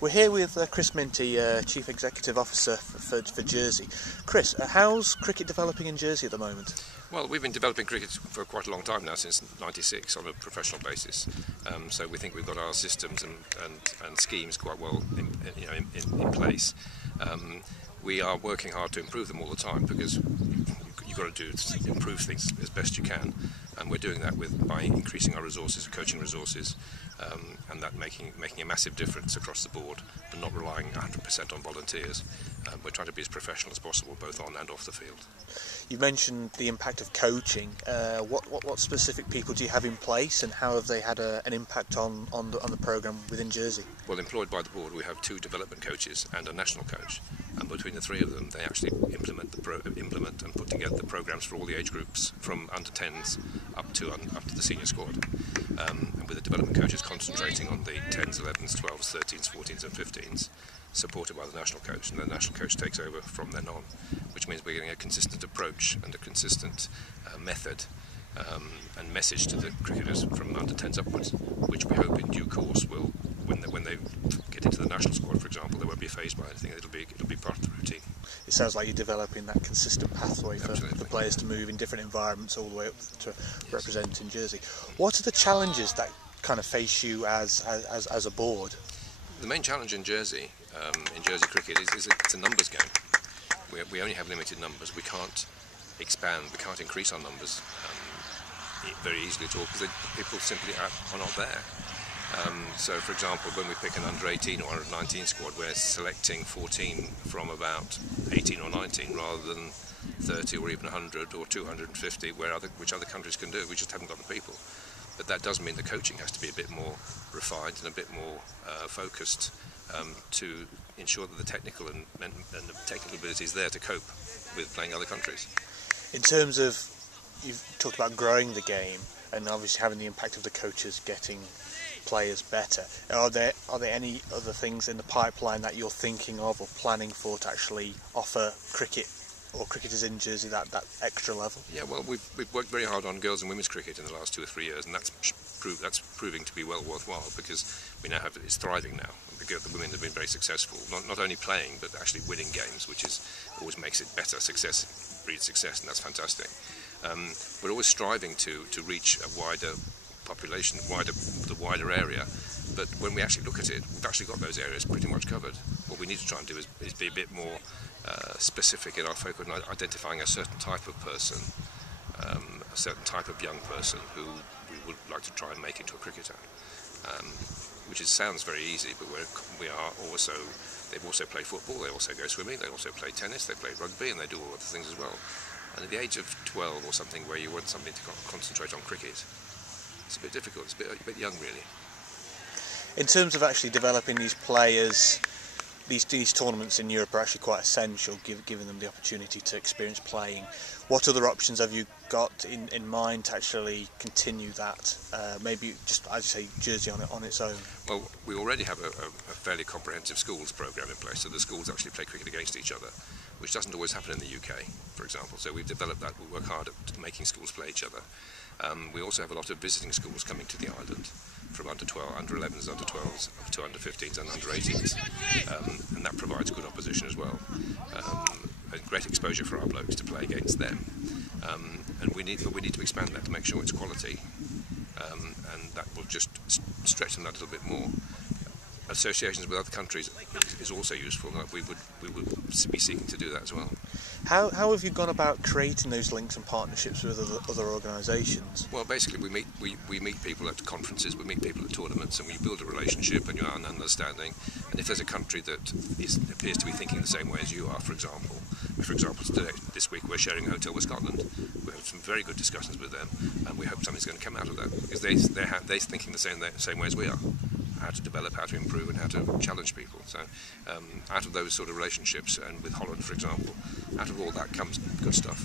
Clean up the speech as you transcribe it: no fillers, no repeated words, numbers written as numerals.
We're here with Chris Minty, Chief Executive Officer for Jersey. Chris, how's cricket developing in Jersey at the moment? Well, we've been developing cricket for quite a long time now, since '96 on a professional basis. So we think we've got our systems and schemes quite well in place. We are working hard to improve them all the time, because you've got to improve things as best you can, and we're doing that by increasing our resources, coaching resources, and that making a massive difference across the board, and not relying 100% on volunteers. We're trying to be as professional as possible, both on and off the field. You mentioned the impact of coaching. What specific people do you have in place, and how have they had an impact on the programme within Jersey? Well, employed by the board, we have 2 development coaches and a national coach, and between the 3 of them, they actually implement and put together the programmes for all the age groups, from under 10s up to the senior squad. And with the development coaches concentrating on the 10s, 11s, 12s, 13s, 14s and 15s, supported by the national coach, and the national coach takes over from then on, which means we're getting a consistent approach and a consistent method and message to the cricketers from under 10s upwards, which we hope in due course will, when they get into the national squad, for example, they won't be fazed by anything. It'll be part of the routine. It sounds like you're developing that consistent pathway for the players to move in different environments all the way up to representing Jersey. What are the challenges that kind of face you as a board? The main challenge in Jersey cricket is it's a numbers game. We only have limited numbers. We can't expand, we can't increase our numbers very easily at all, because people simply are not there. So, for example, when we pick an under 18 or under 19 squad, we're selecting 14 from about 18 or 19 rather than 30 or even 100 or 250, which other countries can do. We just haven't got the people. But that does mean the coaching has to be a bit more refined and a bit more focused to ensure that the technical and the technical ability is there to cope with playing other countries. In terms of, you've talked about growing the game and obviously having the impact of the coaches getting players better. Are there any other things in the pipeline that you're thinking of or planning for to actually offer cricket or cricketers in Jersey that extra level? Yeah, well, we've worked very hard on girls and women's cricket in the last 2 or 3 years, and that's proving to be well worthwhile, because we now have it's thriving now. The women have been very successful, not only playing but actually winning games, which always makes it better. Success breeds success, and that's fantastic. We're always striving to reach a wider population, the wider area, but when we actually look at it, we've actually got those areas pretty much covered. What we need to try and do is be a bit more specific in our focus on identifying a certain type of person, a certain type of young person who we would like to try and make into a cricketer, which sounds very easy, but they've also played football, they also go swimming, they also play tennis, they play rugby, and they do all other things as well. And at the age of 12 or something, where you want somebody to concentrate on cricket, it's a bit difficult, it's a bit young really. In terms of actually developing these players, these tournaments in Europe are actually quite essential, giving them the opportunity to experience playing. What other options have you got in mind to actually continue that? Maybe just, as you say, Jersey on its own. Well, we already have a fairly comprehensive schools programme in place, so the schools actually play cricket against each other, which doesn't always happen in the UK, for example. So we've developed that. We work hard at making schools play each other. We also have a lot of visiting schools coming to the island, from under 12, under 11s, under 12s, up to under 15s and under 18s, and that provides good opposition as well, and great exposure for our blokes to play against them. And we need to expand that to make sure it's quality, and that will just stretch them that a little bit more. Associations with other countries is also useful. We would be seeking to do that as well. How have you gone about creating those links and partnerships with other organisations? Well, basically we meet people at conferences, we meet people at tournaments, and we build a relationship and you have an understanding. And if there's a country that appears to be thinking the same way as you are, for example, this week we're sharing a hotel with Scotland. We had some very good discussions with them, and we hope something's going to come out of that, because they're thinking the same way as we are. How to develop, how to improve, and how to challenge people. So out of those sort of relationships, and with Holland, for example, out of all that comes good stuff.